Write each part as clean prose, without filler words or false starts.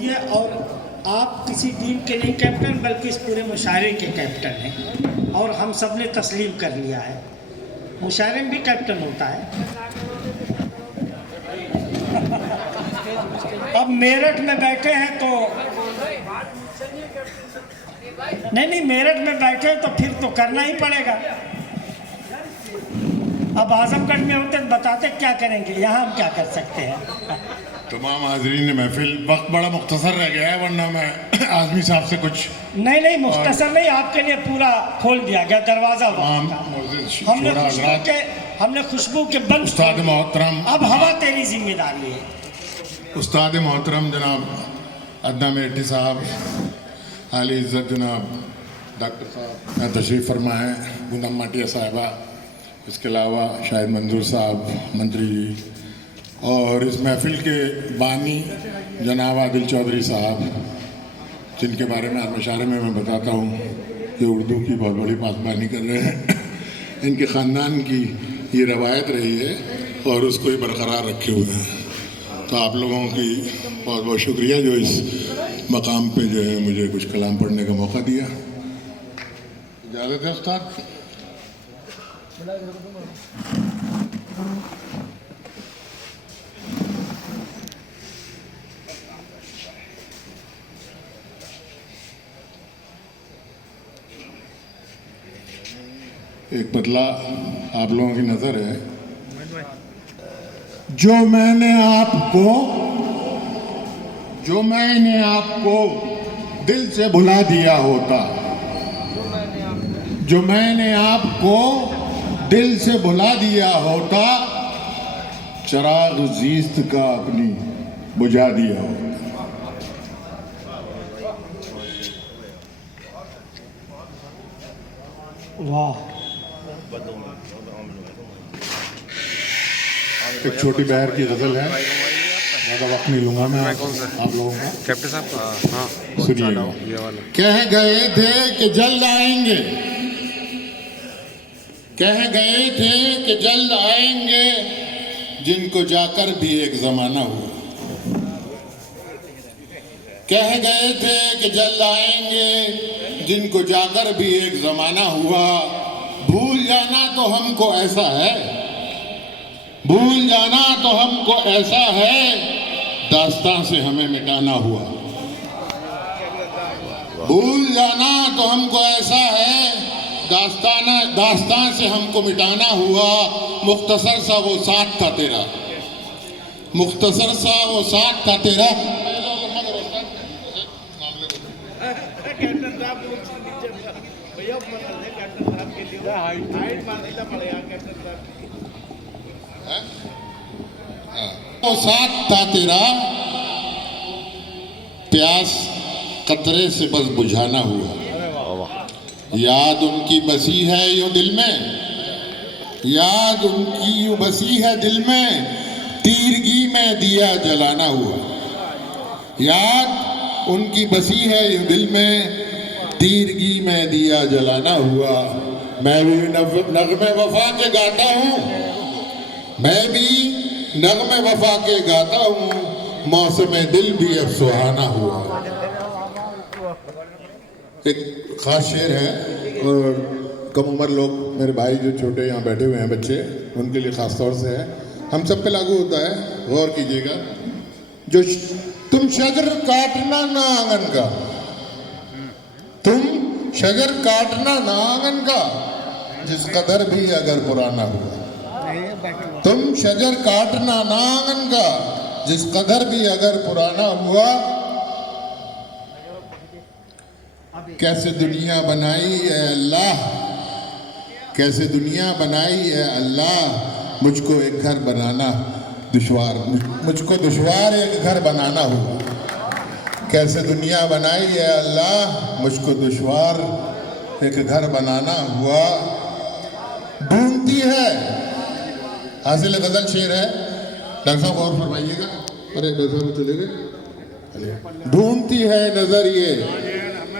ये और आप किसी टीम के नहीं कैप्टन बल्कि इस पूरे मुशायरे के कैप्टन हैं और हम सब ने तस्लीम कर लिया है। मुशायरे में भी कैप्टन होता है। अब मेरठ में बैठे हैं तो नहीं मेरठ में बैठे तो फिर तो करना ही पड़ेगा। अब आजमगढ़ में होते तो बताते क्या करेंगे, यहाँ हम क्या कर सकते हैं। तमाम हाजरीन महफिल वक्त बड़ा मुख्तसर रह गया है, वरना मैं आजमी साहब से कुछ नहीं मुख्तसर नहीं, आपके लिए पूरा खोल दिया गया दरवाजा। हमने खुशबू के बंद। उस्ताद मोहतरम, अब हवा तेरी जिम्मेदारी है। उस्ताद मोहतरम जनाब अदना मेरठी साहब, आली इज़्ज़त जनाब डॉक्टर साहब तशरीफ़ फरमाएँ, पूनम माटिया साहिबा, इसके अलावा शाहिद मंजूर साहब मंत्री जी, और इस महफिल के बानी जनाब आदिल चौधरी साहब, जिनके बारे में आज मुशायरे में मैं बताता हूँ कि उर्दू की बहुत बड़ी पासबानी कर रहे हैं। इनके ख़ानदान की ये रवायत रही है और उसको ही बरकरार रखे हुए हैं। तो आप लोगों की बहुत बहुत शुक्रिया जो इस मकाम पे जो है मुझे कुछ कलाम पढ़ने का मौका दिया। इजाज़त है उस्ताद। एक बदला आप लोगों की नजर है। जो मैंने आपको दिल से भुला दिया होता, जो मैंने आपको दिल से भुला दिया होता, चिराग ज़ीस्त का अपनी बुझा दिया होता। वाह, एक छोटी बहर की गजल है, ज़्यादा वक्त नहीं लूंगा मैं आप लोगों का। कैप्टन साहब हाँ सुनिएगा। कह गए थे कि जल्द आएंगे, कह गए थे कि जल्द आएंगे, जिनको जाकर भी एक जमाना हुआ। कह गए थे कि जल्द आएंगे, जिनको जाकर भी एक जमाना हुआ। भूल जाना तो हमको ऐसा है, भूल जाना तो हमको ऐसा है, दास्तां से हमें मिटाना हुआ। भूल जाना तो हमको ऐसा है, दास्तां से हमको मिटाना हुआ। मुख्तसर सा वो साथ था तेरा, मुख्तसर सा वो साथ था तेरा। वो साथ था तेरा, प्यास कतरे से बस बुझाना हुआ। याद उनकी बसी है यूं दिल में, याद उनकी यूं बसी है दिल में, तीरगी में दिया जलाना हुआ। याद उनकी बसी है यूं दिल में, तीरगी में दिया जलाना हुआ। मैं भी नगमे वफा के गाता हूँ, मैं भी नगमे वफा के गाता हूँ, मौसम दिल भी अब सुहाना हुआ। एक खास शेर है और कम उम्र लोग, मेरे भाई जो छोटे यहाँ बैठे हुए हैं बच्चे, उनके लिए खास तौर से है, हम सब पे लागू होता है, गौर कीजिएगा। जो तुम शजर काटना ना आंगन का, तुम शजर काटना ना आंगन का, जिस कदर भी अगर पुराना हुआ। तुम शजर काटना ना आंगन का, जिस कदर भी अगर पुराना हुआ। कैसे दुनिया बनाई है अल्लाह, कैसे दुनिया बनाई है अल्लाह, मुझको एक घर बनाना दुश्वार, मुझको दुश्वार एक घर बनाना हुआ। कैसे दुनिया बनाई है अल्लाह, मुझको दुश्वार एक घर बनाना हुआ। ढूंढती है, हासिल गजल शेर है, डॉक्टर साहब गौर फरमाइएगा। अरे डॉक्टर साहब चले गए। ढूंढती है नजर ये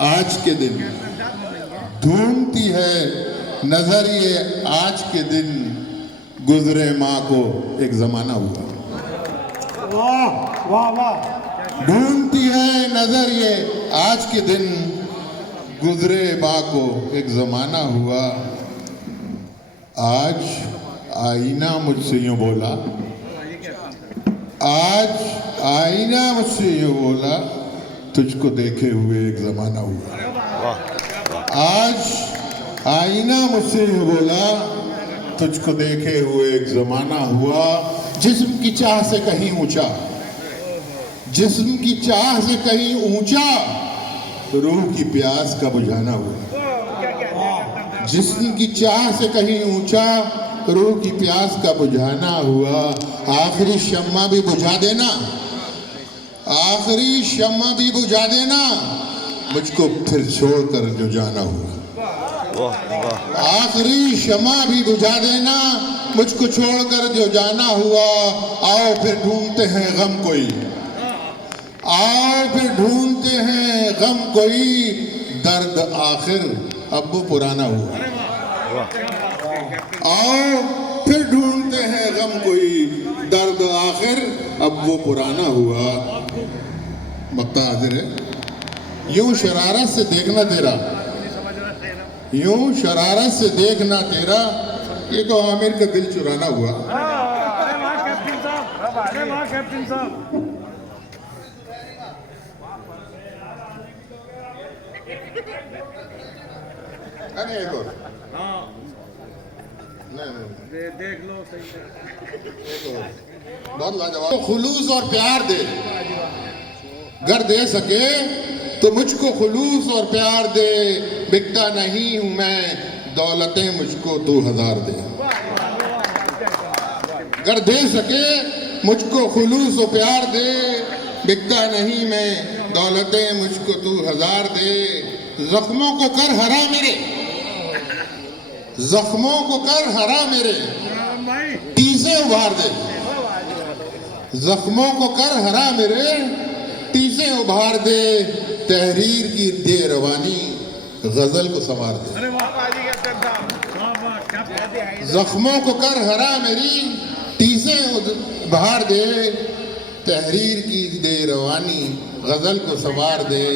आज के दिन, ढूंढती है नजर ये आज के दिन, गुजरे माँ को एक जमाना हुआ। वाह वाह वाह। ढूंढती है नजर ये आज के दिन गुजरे बाको एक जमाना हुआ। आज आईना मुझसे यूं बोला, आज आईना मुझसे यूं बोला, तुझको देखे हुए एक जमाना हुआ। आज आईना मुझसे यूं बोला, तुझको देखे हुए एक जमाना हुआ। जिस्म की चाह से कहीं ऊंचा, जिस्म की चाह से कहीं ऊंचा, रूह की प्यास का बुझाना हुआ। जिस्म की चाह से कहीं ऊंचा, रूह की प्यास का बुझाना हुआ। आखिरी शम्मा भी बुझा देना, आखिरी शम्मा भी बुझा देना, मुझको फिर छोड़कर जो जाना हुआ। आखिरी शम्मा भी बुझा देना, मुझको छोड़कर जो जाना हुआ। आओ फिर ढूंढते हैं गम कोई, आओ फिर ढूंढते हैं गम कोई, दर्द आखिर अब वो पुराना हुआ। आओ फिर ढूंढते हैं गम कोई, दर्द आखिर अब वो पुराना हुआ। मक्ता हाजिर है। यूं शरारत से देखना तेरा, यूं शरारत से देखना तेरा, ये तो आमिर का दिल चुराना हुआ। अरे वाह कैप्टन साहब, अरे वाह कैप्टन साहब। अरे एक और हाँ नहीं, देख लो सही से। बहुत लाजवाब। तो खुलूस और प्यार दे, घर दे सके तो मुझको खुलूस और प्यार दे। बिकता नहीं हूं मैं, दौलतें मुझको 2000 दे। घर दे सके मुझको खुलूस और प्यार दे, बिकता नहीं मैं, दौलतें मुझको 2000 दे। जख्मों को कर हरा मेरे, जख्मों को कर हरा मेरे, टीसे उभार दे। जख्मों को कर हरा मेरे, टीसे उभार दे। तहरीर की दे रवानी, गजल को संवार दे। जख्मों को कर हरा मेरी, टीसे उभार दे। तहरीर की दे रवानी, गजल को संवार दे।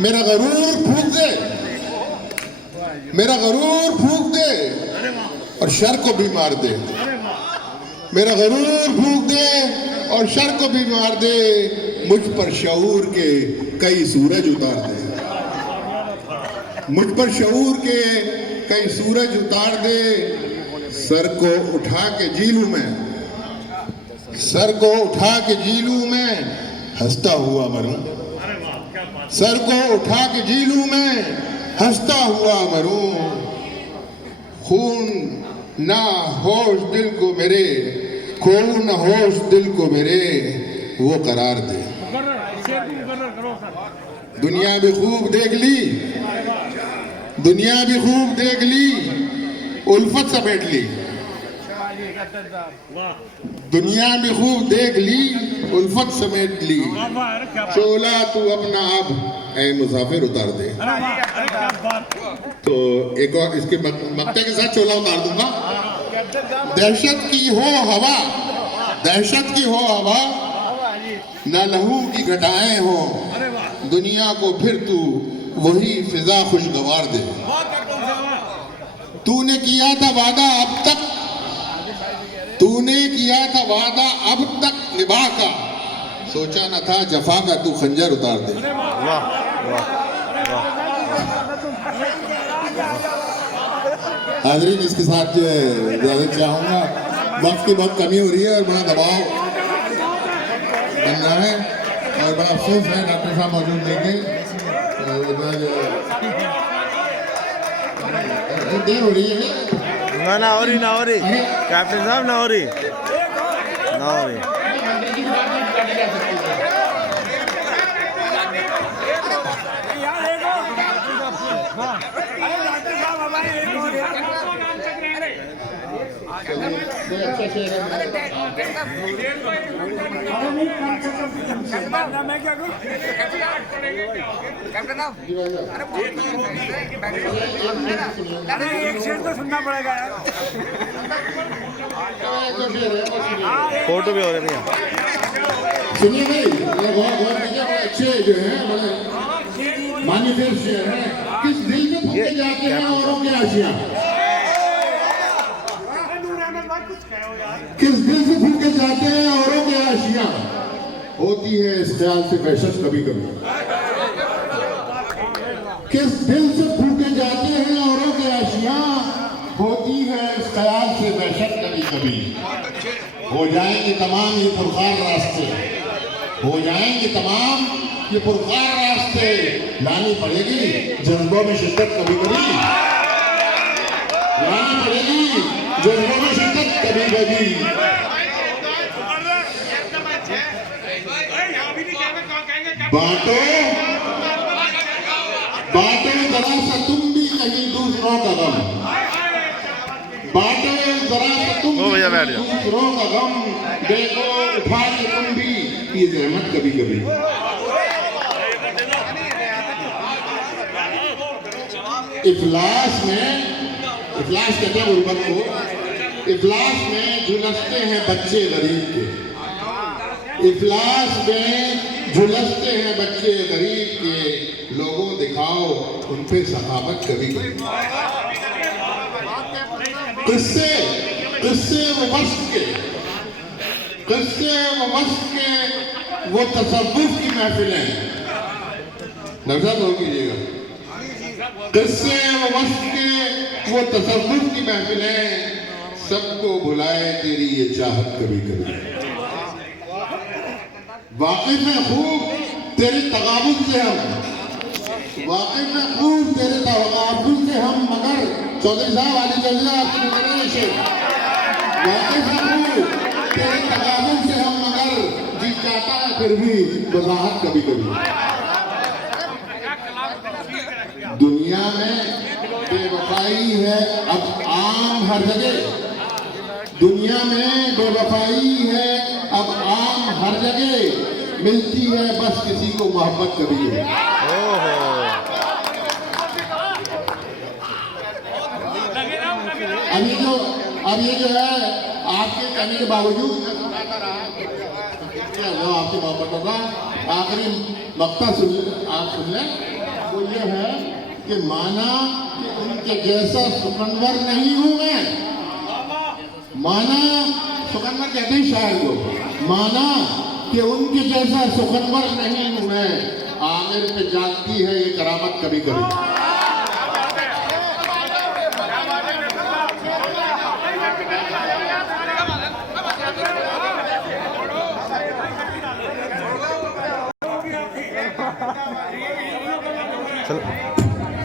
मेरा गरूर फूंक दे, मेरा गरूर फूंक दे, और शर को भी मार दे। मेरा गरूर फूंक दे और शर को भी मार दे। मुझ पर शऊर के कई सूरज उतार दे, मुझ पर शऊर के कई सूरज उतार दे। सर को उठा के जी लूं मैं, सर को उठा के जी लूं मैं, हंसता हुआ मरूं। सर को उठा के जी लूं मैं, हंसता हुआ मरूं। खून ना होश दिल को मेरे, खून ना होश दिल को मेरे, वो करार दे। दुनिया भी खूब देख ली, दुनिया भी खूब देख ली, उल्फत समेट ली। दुनिया भी खूब देख ली, उल्फत समेट ली। चोला तू अपना अब ऐ मुसाफिर उतार दे। तो एक और इसके मक्ते के साथ चोला उतार दूंगा। दहशत की हो हवा, दहशत की हो हवा, न लहू की घटाएं हो, दुनिया को फिर तू वही फिजा खुशगवार दे। तूने किया था वादा अब तक, तूने किया था वादा अब तक निभा का, सोचा न था जफा का तू खंजर उतार दे। हाज़रीन, इसके साथ इजाज़त चाहूँगा। वक्त की बहुत कमी हो रही है और बड़ा दबाव बन रहा है और बड़ा अफसोस है डॉक्टर साहब मौजूद नहीं थे। देर हो रही है ना हो रही, ना हो रही कैप्टन साहब, ना हो रही, ना हो रही। मैं क्या करूं? अरे एक शेर तो सुनना पड़ेगा यार। फोटो भी हो रहे भैया। सुनिए भाई, ये बहुत बड़े अच्छे जो हैं बड़े मैनिफेस्ट हैं, किस दिल में फूके जाते हैं औरों के आशियां, किस दिल से फूके जाते हैं औरों के आशियां, होती है इस ख्याल से वहशत कभी कभी, किस दिल से फूके जाते हैं औरों के आशियां, होती है इस ख्याल से वहशत कभी कभी, हो जाएंगे तमाम ये पुरखार रास्ते, हो जाएंगे तमाम ये पुरखार रास्ते, लानी पड़ेगी जज्बों में शिद्दत कभी कभी, लानी पड़ेगी जज्बों में शिद्दत कभी कभी। बांटो बांटो जरा सा तुम भी कहीं दूसरों का गम, बांटो जरा सा तुम ओ भैया बैठ जाओ। दूसरों का गम, देखो उठा के तुम भी ये रहमत कभी कभी। इफलास कहते हैं गुर्बत को, इफलास में झुलसते हैं बच्चे गरीब के, इफलास में झुलसते हैं बच्चे गरीब के, लोगों दिखाओ उन पे सखावत कभी कभी। किससे वो वक्त के, किससे वो वक्त के वो तसव्वुफ की महफिलें, नजर हो कीजिएगा, किससे वो वक्त के वो तसव्वुफ की महफिलें, सबको भुलाए तेरी ये चाहत कभी कभी। वाकिफ है खूब तेरे तगाबुल से हम, वाकिफ है खूब तेरे तगाबुल से हम, मगर चौधरी साहब आली चौधरी आपकी गुजारिश है, वाकिफ है खूब तेरे तगाबुल से हम, मगर जी चाहता है फिर भी वजाहत कभी कभी। दुनिया में बेवफाई है अब आम हर जगह, दुनिया में बेवफाई है अब आम हर जगह, मिलती है बस किसी को मोहब्बत कभी है। अब ये जो है आपके कहने के बावजूद आपकी मोहब्बतों का आखिरी मक्ता आप सुन लें, वो ये है कि माना कि उनके जैसा सुकनवर नहीं हूं मैं, माना सुकनवर कहते हैं शायर को, माना कि उनके जैसा सुकनवर नहीं हूं मैं, आमिर पे जाती है ये करामत कभी कभी। चलो।